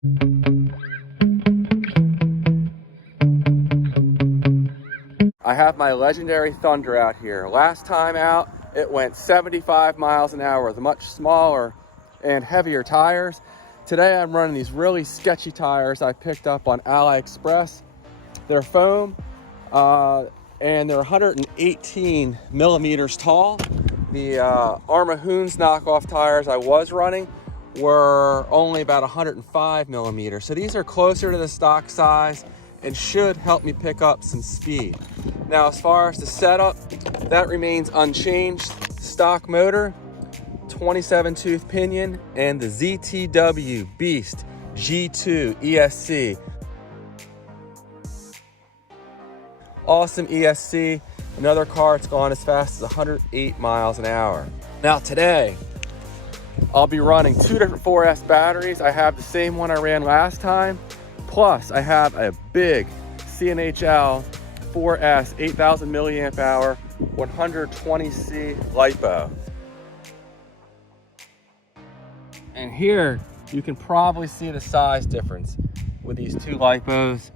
I have my Legendary Thunder out here. Last time out, it went 75 miles an hour with much smaller and heavier tires. Today I'm running these really sketchy tires I picked up on AliExpress. They're foam and they're 118 millimeters tall. The Armahoons knockoff tires I was running were only about 105 millimeters. So these are closer to the stock size and should help me pick up some speed. Now, as far as the setup, that remains unchanged. Stock motor, 27 tooth pinion, and the ZTW Beast G2 ESC. Awesome ESC. Another car, it's gone as fast as 108 miles an hour. Now today, I'll be running two different 4S batteries. I have the same one I ran last time. Plus, I have a big CNHL 4S 8,000 milliamp hour 120C LIPO. And here, you can probably see the size difference with these two LIPOs.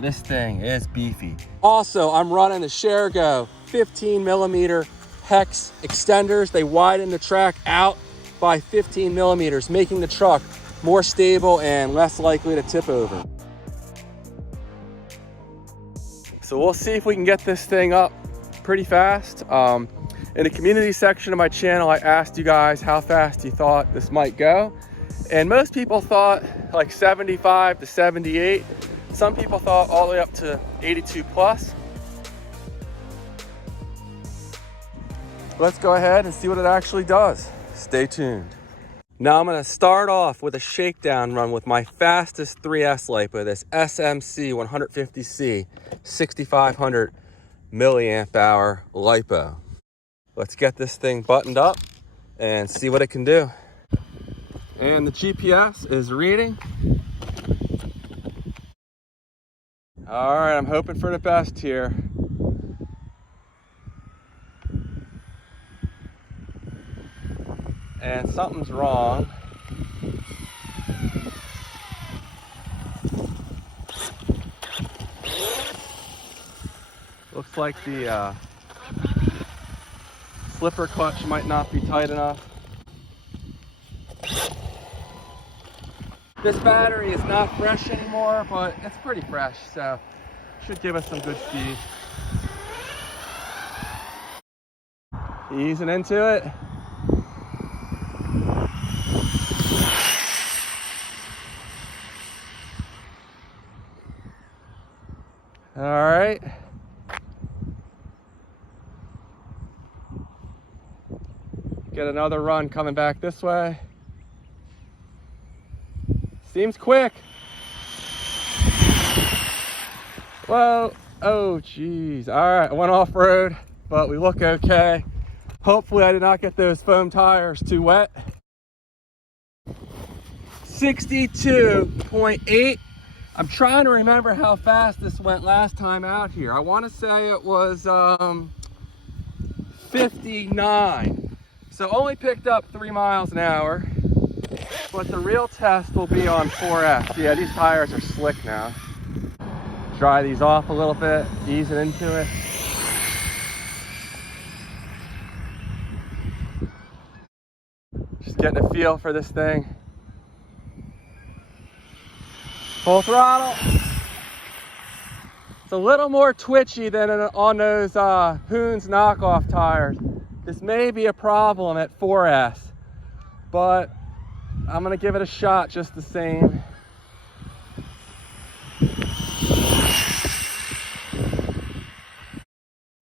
This thing is beefy. Also, I'm running the Shergo 15 millimeter hex extenders. They widen the track out by 15 millimeters, making the truck more stable and less likely to tip over. So we'll see if we can get this thing up pretty fast. In the community section of my channel, I asked you guys how fast you thought this might go. And most people thought like 75 to 78. Some people thought all the way up to 82 plus. Let's go ahead and see what it actually does. Stay tuned. Now I'm gonna start off with a shakedown run with my fastest 3S LiPo, this SMC 150C 6500 milliamp hour LiPo. Let's get this thing buttoned up and see what it can do. And the GPS is reading. All right, I'm hoping for the best here. And something's wrong. Looks like the slipper clutch might not be tight enough. This battery is not fresh anymore, but it's pretty fresh, so should give us some good speed. Easing into it. All right. Get another run coming back this way. Seems quick. Whoa, oh geez. All right, I went off road, but we look okay. Hopefully I did not get those foam tires too wet. 62.8. I'm trying to remember how fast this went last time out here. I want to say it was 59. So only picked up 3 miles an hour. But the real test will be on 4S. Yeah, these tires are slick now. Dry these off a little bit, ease it into it. Just getting a feel for this thing. Full throttle. It's a little more twitchy than on those Hoons knockoff tires. This may be a problem at 4S, but I'm gonna give it a shot just the same.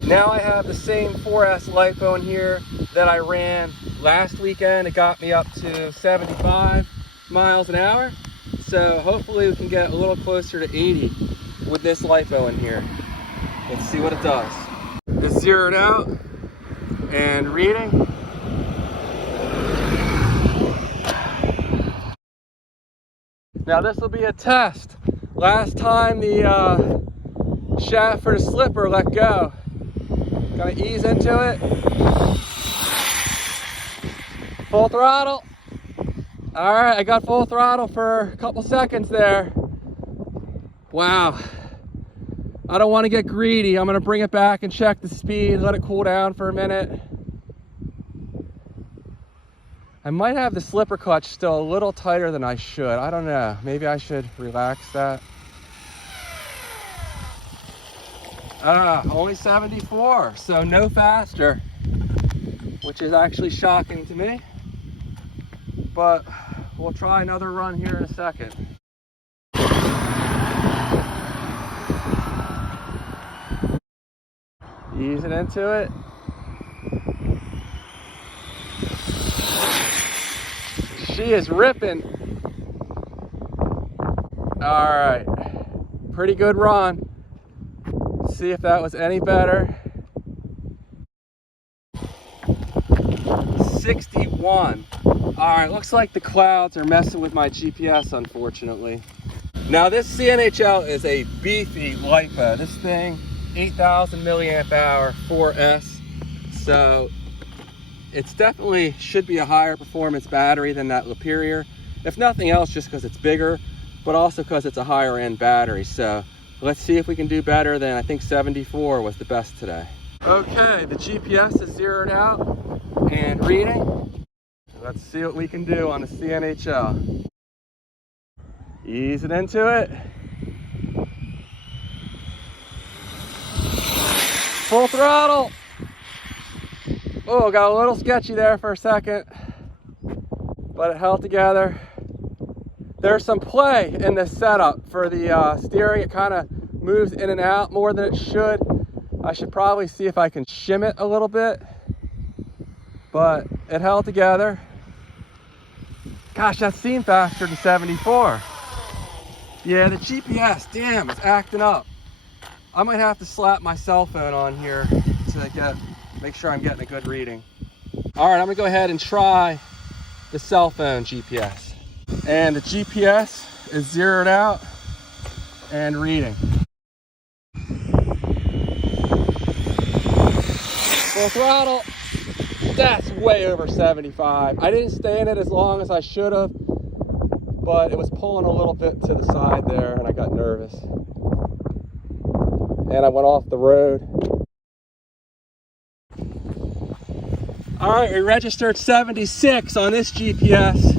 Now I have the same 4S LiPo in here that I ran last weekend. It got me up to 75 miles an hour. So hopefully we can get a little closer to 80 with this LiPo in here. Let's see what it does. It's zeroed out and reading. Now this will be a test. Last time the shaft for the slipper let go. Gonna ease into it. Full throttle. All right, I got full throttle for a couple seconds there. Wow. I don't want to get greedy. I'm going to bring it back and check the speed, let it cool down for a minute. I might have the slipper clutch still a little tighter than I should. I don't know. Maybe I should relax that. Only 74, so no faster, which is actually shocking to me. But we'll try another run here in a second. Easing into it. She is ripping. All right, pretty good run. See if that was any better. 61. All right, looks like the clouds are messing with my GPS, unfortunately. Now this CNHL is a beefy LIPO. This thing, 8,000 milliamp hour 4S. So it's definitely should be a higher performance battery than that Laegendary. If nothing else, just because it's bigger, but also because it's a higher end battery. So let's see if we can do better than, I think 74 was the best today. Okay, the GPS is zeroed out and reading. Let's see what we can do on the CNHL. Ease it into it. Full throttle. Oh, got a little sketchy there for a second, but it held together. There's some play in this setup for the steering. It kind of moves in and out more than it should. I should probably see if I can shim it a little bit, but it held together. Gosh, that seemed faster than 74. Yeah, the GPS, damn, it's acting up. I might have to slap my cell phone on here to make sure I'm getting a good reading. All right, I'm gonna go ahead and try the cell phone GPS. And the GPS is zeroed out and reading. Full throttle. That's way over 75. I didn't stay in it as long as I should have, but it was pulling a little bit to the side there and I got nervous. And I went off the road. All right, we registered 76 on this GPS,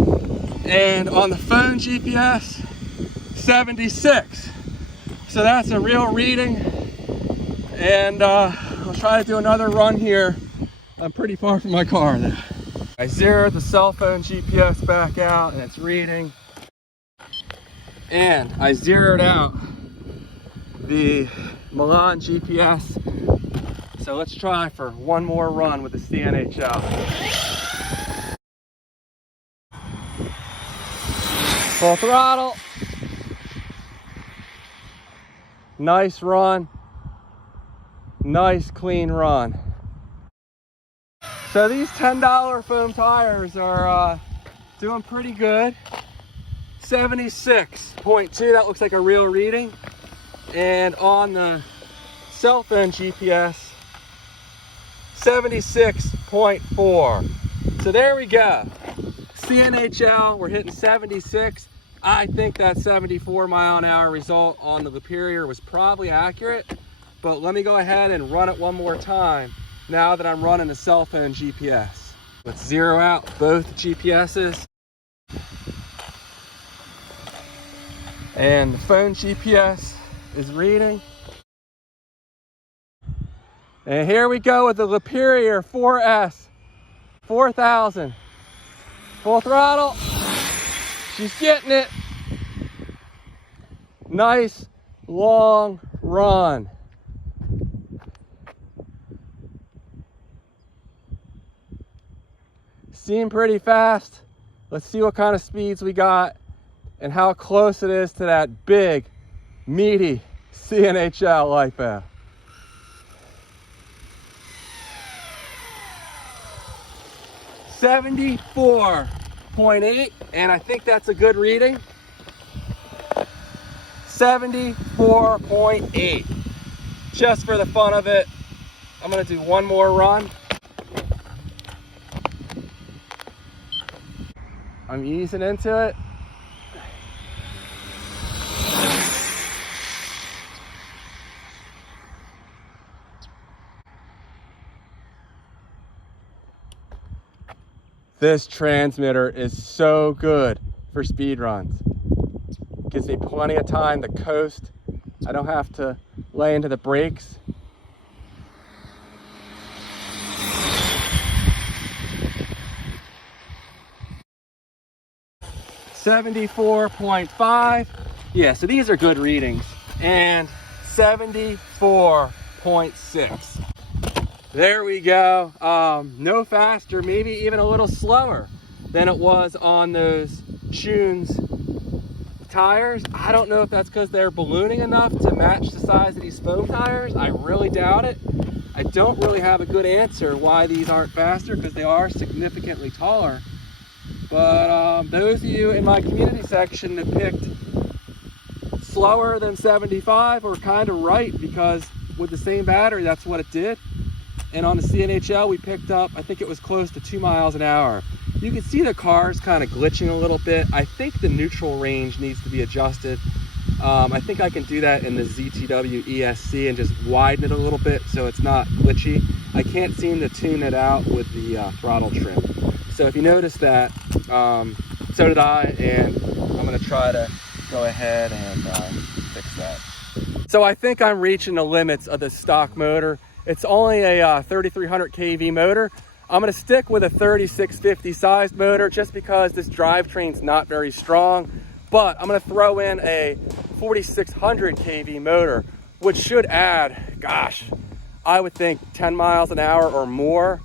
and on the phone GPS, 76. So that's a real reading. And I'll try to do another run here. I'm pretty far from my car now. I zeroed the cell phone GPS back out and it's reading. And I zeroed out the Milan GPS. So let's try for one more run with the CNHL. Full throttle. Nice run. Nice clean run. So these $10 foam tires are doing pretty good. 76.2, that looks like a real reading. And on the cell phone GPS, 76.4. So there we go. CNHL, we're hitting 76. I think that 74 mile an hour result on the Laegendary was probably accurate, but let me go ahead and run it one more time now that I'm running the cell phone GPS. Let's zero out both GPSs. And the phone GPS is reading. And here we go with the Laegendary 4S, 4,000. Full throttle. She's getting it. Nice long run. Seemed pretty fast. Let's see what kind of speeds we got and how close it is to that big, meaty CNHL LIPO. .8, and I think that's a good reading. 74.8. Just for the fun of it, I'm gonna do one more run. I'm easing into it. This transmitter is so good for speed runs. Gives me plenty of time to coast. I don't have to lay into the brakes. $74.5. Yeah, so these are good readings. And 74.6. There we go. No faster, maybe even a little slower than it was on those Tunes tires. I don't know if that's because they're ballooning enough to match the size of these foam tires. I really doubt it. I don't really have a good answer why these aren't faster, because they are significantly taller. But those of you in my community section that picked slower than 75 were kind of right, because with the same battery, that's what it did. And on the CNHL, we picked up, I think it was close to 2 miles an hour. You can see the car's kind of glitching a little bit. I think the neutral range needs to be adjusted. I think I can do that in the ZTW ESC and just widen it a little bit so it's not glitchy. I can't seem to tune it out with the throttle trim. So if you notice that, so did I, and I'm gonna try to go ahead and fix that. So I think I'm reaching the limits of the stock motor. It's only a 3300 kV motor. I'm gonna stick with a 3650 size motor just because this drivetrain's not very strong, but I'm gonna throw in a 4600 kV motor, which should add, gosh, I would think 10 miles an hour or more,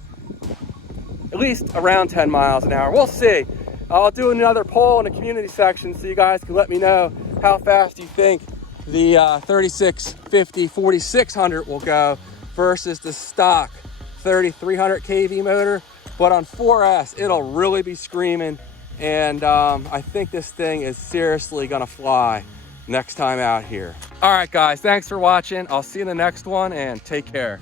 at least around 10 miles an hour. We'll see. I'll do another poll in the community section so you guys can let me know how fast you think the 3650 4600 will go versus the stock 3300 kV motor. But on 4S, it'll really be screaming, and I think this thing is seriously gonna fly next time out here. All right, guys, thanks for watching. I'll see you in the next one, and take care.